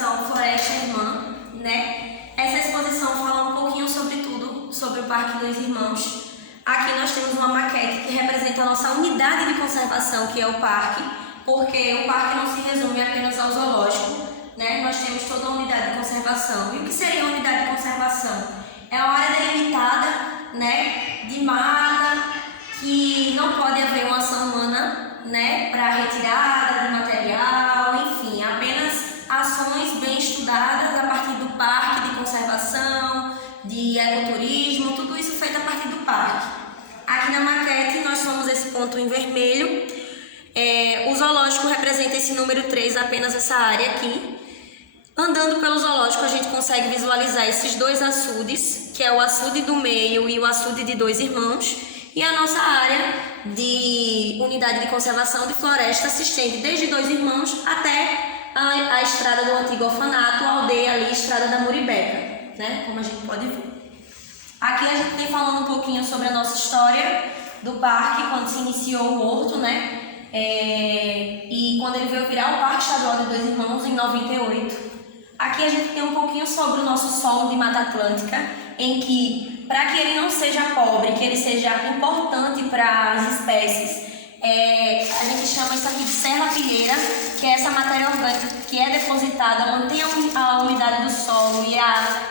exposição Floresta Irmã, né? Essa exposição fala um pouquinho sobre tudo, sobre o Parque dos Irmãos. Aqui nós temos uma maquete que representa a nossa unidade de conservação, que é o parque, porque o parque não se resume apenas ao zoológico, né? Nós temos toda a unidade de conservação. E o que seria a unidade de conservação? É uma área delimitada, né, de mata, que não pode haver uma ação humana, né, para retirada de material, enfim, apenas ações bem estudadas a partir do parque de conservação, de ecoturismo, tudo isso feito a partir do parque. Aqui na maquete nós somos esse ponto em vermelho. O zoológico representa esse número 3, apenas essa área aqui. Andando pelo zoológico a gente consegue visualizar esses dois açudes, que é o açude do meio e o açude de Dois Irmãos. E a nossa área de unidade de conservação de floresta se estende desde Dois Irmãos até a estrada do antigo orfanato, a aldeia ali, estrada da Muribeca, né? Como a gente pode ver. Aqui a gente vem falando um pouquinho sobre a nossa história do parque, quando se iniciou o horto, né? E quando ele veio virar o Parque Estadual de Dois Irmãos em 98. Aqui a gente tem um pouquinho sobre o nosso solo de Mata Atlântica, em que, para que ele não seja pobre, que ele seja importante para as espécies, a gente chama isso aqui de serrapilheira, que é essa matéria orgânica que é depositada, mantém a umidade do solo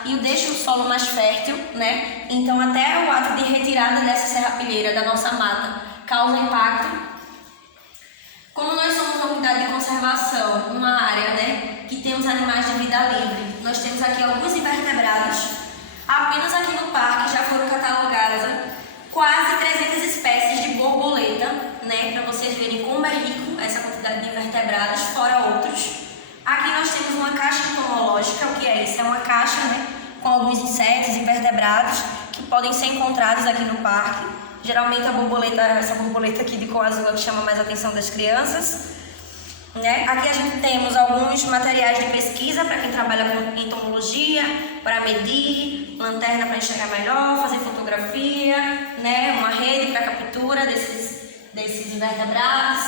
e deixa o solo mais fértil, né? Então, até o ato de retirada dessa serrapilheira da nossa mata causa impacto. Como nós somos uma unidade de conservação, uma área, né, que tem os animais de vida livre, nós temos aqui alguns invertebrados. Apenas aqui no parque já foram catalogadas quase 300 espécies de borboleta, né, para vocês verem como é rico essa quantidade de invertebrados, fora outros. Aqui nós temos uma caixa entomológica. O que é isso? É uma caixa, né, com alguns insetos e invertebrados que podem ser encontrados aqui no parque. Geralmente essa borboleta aqui de cor azul é que chama mais a atenção das crianças, né? Aqui a gente temos alguns materiais de pesquisa para quem trabalha com entomologia, para medir, lanterna para enxergar melhor, fazer fotografia, né? Uma rede para captura desses invertebrados.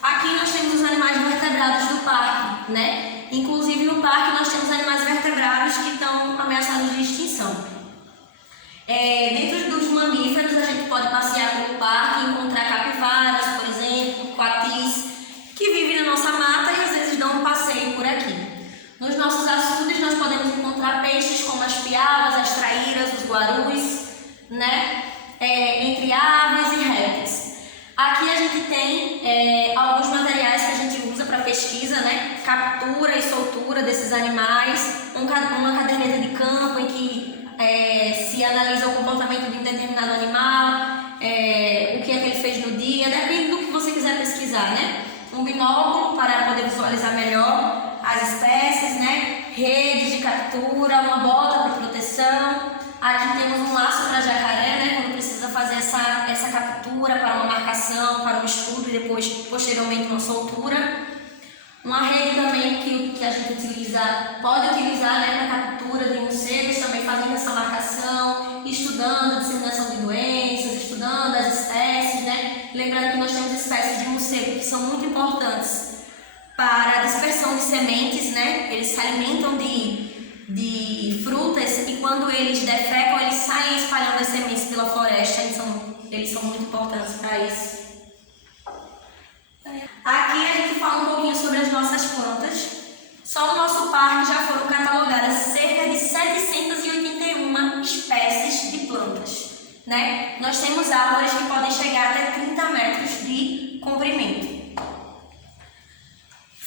Aqui nós temos os animais vertebrados do parque, né? Inclusive no parque nós temos animais vertebrados que estão ameaçados de extinção. Dentro dos mamíferos, a gente pode passear pelo parque e encontrar capivaras, por exemplo, coatis, que vivem na nossa mata e às vezes dão um passeio por aqui. Nos nossos açudes, nós podemos encontrar peixes como as piabas, as traíras, os guarus, né? Entre aves e répteis. Aqui a gente tem alguns materiais que a gente usa para pesquisa, né? Captura e soltura desses animais, uma caderneta de campo em que se analisa o comportamento de um determinado animal, o que é que ele fez no dia, depende do que você quiser pesquisar, né? Um binóculo para poder visualizar melhor as espécies, né? Redes de captura, uma bota para proteção. Aqui temos um laço para jacaré, né? Quando precisa fazer essa captura para uma marcação, para um estudo e depois, posteriormente, uma soltura. Uma rede também que a gente pode utilizar, né, para captura de morcegos, também fazendo essa marcação, estudando a disseminação de doenças, estudando as espécies, né? Lembrando que nós temos espécies de morcego que são muito importantes para a dispersão de sementes, né? Eles se alimentam de frutas e quando eles defecam, eles saem espalhando as sementes pela floresta, eles são muito importantes para isso. Aqui a gente fala um pouquinho sobre as nossas plantas. Só no nosso parque já foram catalogadas cerca de 781 espécies de plantas, né? Nós temos árvores que podem chegar até 30 metros de comprimento.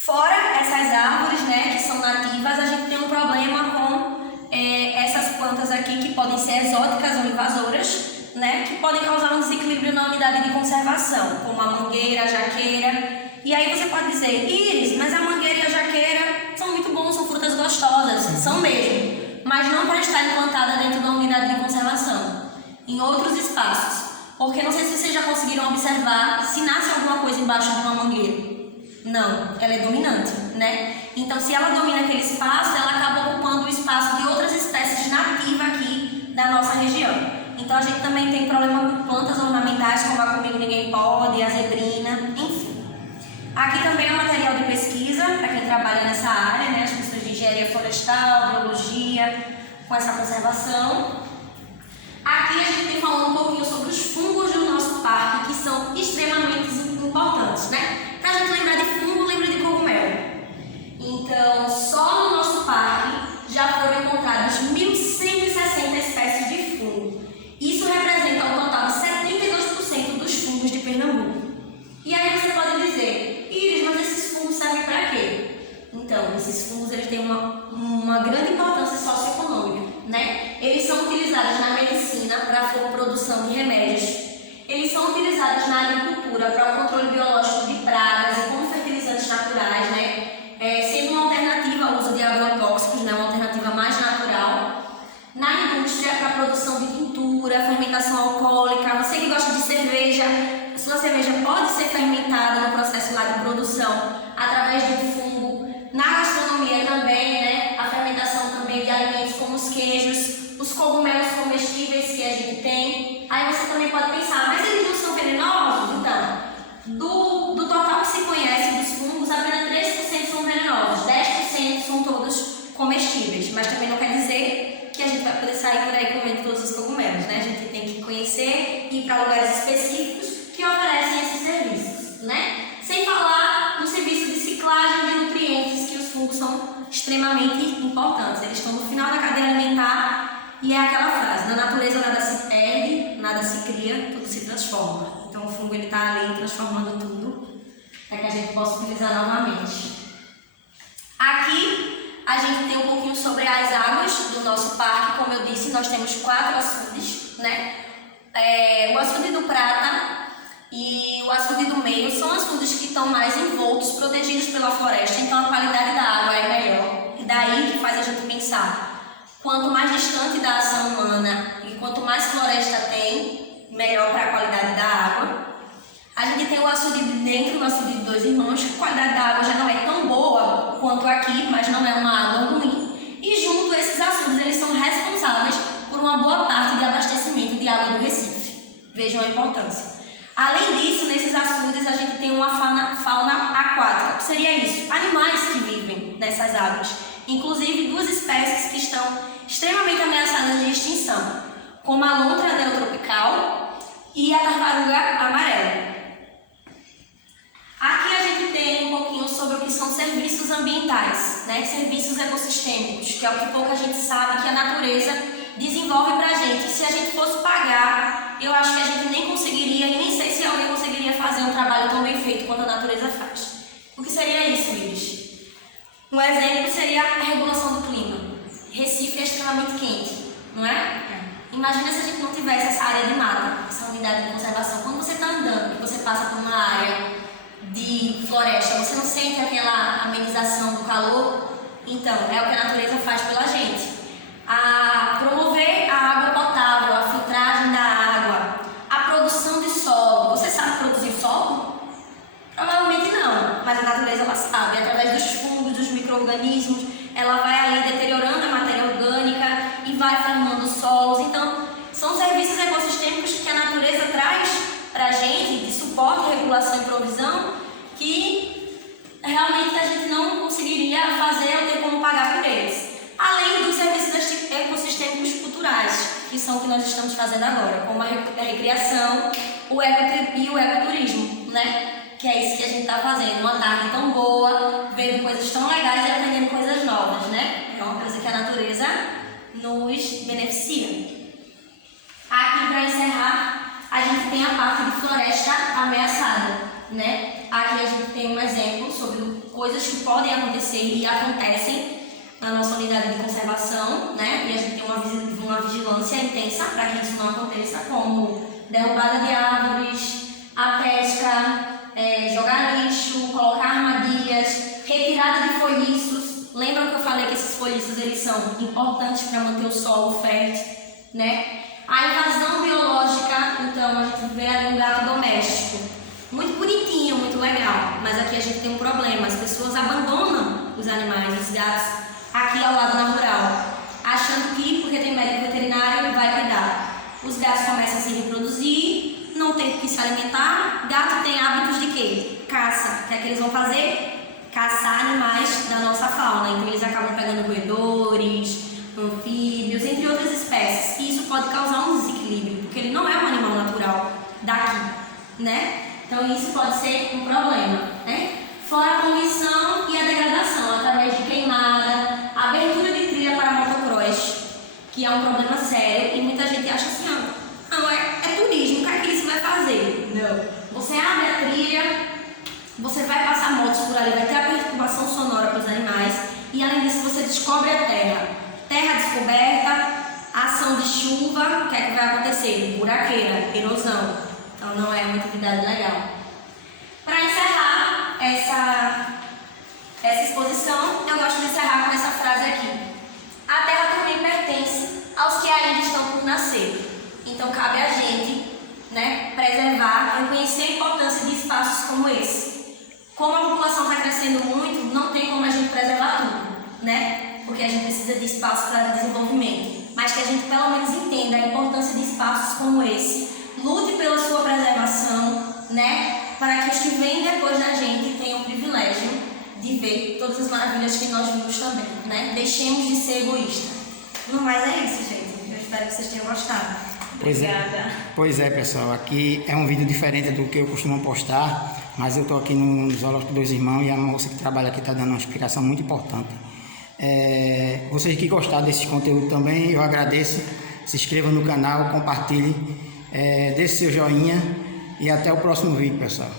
Fora essas árvores, né, que são nativas, a gente tem um problema com essas plantas aqui que podem ser exóticas ou invasoras, né, que podem causar um desequilíbrio na unidade de conservação, como a mangueira, a jaqueira. E aí você pode dizer, Iris, mas a mangueira e a jaqueira são muito bons, são frutas gostosas, são mesmo, mas não para estar implantada dentro da unidade de conservação, em outros espaços. Porque não sei se vocês já conseguiram observar se nasce alguma coisa embaixo de uma mangueira. Não, ela é dominante, né? Então, se ela domina aquele espaço, ela acaba ocupando o espaço de outras espécies nativas aqui da nossa região. Então, a gente também tem problema com plantas ornamentais, como a Comigo Ninguém Pode, a zebrina, enfim. Aqui também é um material de pesquisa para quem trabalha nessa área, né? As pessoas de engenharia dia com essa conservação. Aqui a gente vem falando um pouquinho sobre os fungos do nosso parque, que são extremamente importantes, né? Pra gente lembrar de fungo, lembra de cogumelo. Então, só no nosso parque já foram encontradas 1.160 espécies de fungo. Isso representa um total de 72% dos fungos de Pernambuco. E aí você pode dizer, Iris, mas esses fungos servem para quê? Então, esses fungos eles têm uma grande importância socioeconômica, né? Eles são utilizados na medicina para a produção de remédios. Eles são utilizados na agricultura para o controle biológico de pragas e como fertilizantes naturais, né? Sendo uma alternativa ao uso de agrotóxicos, né? Uma alternativa mais natural. Na indústria, para a produção de tintura, fermentação alcoólica. Você que gosta de cerveja, a sua cerveja pode ser fermentada no processo lá de produção através de um fungo. Na gastronomia também, né? A fermentação também de alimentos como os queijos, os cogumelos comestíveis que a gente tem. Aí você também pode pensar, mas eles não são venenosos? Então, do total que se conhece dos fungos, apenas 3% são venenosos, 10% são todos comestíveis. Mas também não quer dizer que a gente vai poder sair por aí comendo todos os cogumelos, né? A gente tem que conhecer e ir para lugares específicos que oferecem esses serviços, né? Sem falar no serviço de ciclagem de nutrientes, que os fungos são extremamente importantes. Eles estão no final da cadeia alimentar e é aquela frase, na natureza nada se perde, nada se cria, tudo se transforma. Então o fungo está ali transformando tudo para que a gente possa utilizar novamente. Aqui a gente tem um pouquinho sobre as águas do nosso parque. Como eu disse, nós temos 4 açudes, né? O açude do Prata e o açude do Meio são açudes que estão mais envoltos, protegidos pela floresta, então a qualidade da água é melhor. E daí que faz a gente pensar, quanto mais distante da ação humana e quanto mais floresta tem, melhor para a qualidade da água. A gente tem o açude de dentro, o açude de Dois Irmãos, que a qualidade da água já não é tão boa quanto aqui, mas não é uma água ruim. E junto esses açudes, eles são responsáveis por uma boa parte de abastecimento de água do Recife. Vejam a importância. Além disso, nesses açudes a gente tem uma fauna aquática. O que seria isso? Animais que vivem nessas águas. Inclusive 2 espécies que estão extremamente ameaçadas de extinção, como a lontra neotropical e a tartaruga amarela. Aqui a gente tem um pouquinho sobre o que são serviços ambientais, né? Serviços ecossistêmicos, que é o que pouca gente sabe que a natureza desenvolve pra gente. Se a gente fosse pagar, eu acho que a gente nem conseguiria, e nem sei se alguém conseguiria fazer um trabalho tão bem feito quanto a natureza faz. O que seria isso, Iris? Um exemplo seria a regulação do clima. Recife é extremamente quente, não é? Imagina se a gente não tivesse essa área de mata, essa unidade de conservação. Quando você está andando, que você passa por uma área de floresta, você não sente aquela amenização do calor? Então, é o que a natureza faz pela gente. A promover a água potável, a filtragem da água, a produção de solo. Você sabe produzir solo? Provavelmente não, mas a natureza ela sabe. Através dos fungos, dos micro-organismos, ela vai ali deteriorando a matéria orgânica e vai formando solos. Então, são serviços ecossistêmicos que a natureza traz para a gente, de suporte, regulação e provisão, que realmente a gente não conseguiria fazer ou ter como pagar por eles. Além dos serviços ecossistêmicos culturais, que são o que nós estamos fazendo agora, como a recreação, o ecotrip e o ecoturismo, né? Que é isso que a gente está fazendo, uma tarde tão boa, vendo coisas tão legais e aprendendo coisas novas, né? É uma coisa que a natureza nos beneficia. Aqui, para encerrar, a gente tem a parte de floresta ameaçada, né? Aqui a gente tem um exemplo sobre coisas que podem acontecer e acontecem na nossa unidade de conservação, né? E a gente tem uma vigilância intensa para que isso não aconteça, como derrubada de árvores, a pesca, jogar lixo, colocar armadilhas, retirada de folhiços. Lembram que eu falei que esses folhiços eles são importantes para manter o solo fértil, né? A invasão biológica, então a gente vê ali um gato doméstico, muito bonitinho, muito legal, mas aqui a gente tem um problema, as pessoas abandonam os animais, os gatos, aqui ao lado natural, achando que porque tem médico veterinário vai cuidar. Os gatos começam a se reproduzir, não tem o que se alimentar. Gato tem hábitos de quê? Caça. O que é que eles vão fazer? Caçar animais da nossa fauna. Então eles acabam pegando roedores, né? Então isso pode ser um problema, né? Fora a poluição e a degradação, através de queimada, abertura de trilha para motocross, que é um problema sério e muita gente acha assim, não, é turismo, o que isso vai fazer? Não. Você abre a trilha, você vai passar motos por ali, vai ter a perturbação sonora para os animais e além disso você descobre a terra. Terra descoberta, ação de chuva, o que é que vai acontecer? Buraqueira, erosão. Então não é uma atividade legal. Para encerrar essa exposição, eu gosto de encerrar com essa frase aqui. A terra também pertence aos que ainda estão por nascer. Então cabe a gente, né, preservar, reconhecer a importância de espaços como esse. Como a população está crescendo muito, não tem como a gente preservar tudo, né? Porque a gente precisa de espaço para desenvolvimento. Mas que a gente pelo menos entenda a importância de espaços como esse, lute pela sua preservação, né? Para que os que vêm depois da gente tenham o privilégio de ver todas as maravilhas que nós vimos também, né? Deixemos de ser egoístas. No mais é isso, gente. Eu espero que vocês tenham gostado. Obrigada. Pois é, pessoal. Aqui é um vídeo diferente do que eu costumo postar, mas eu estou aqui no Zoológico Dois Irmãos e a moça que trabalha aqui está dando uma explicação muito importante. Vocês que gostaram desse conteúdo também, eu agradeço. Se inscreva no canal, compartilhe, deixe seu joinha e até o próximo vídeo, pessoal.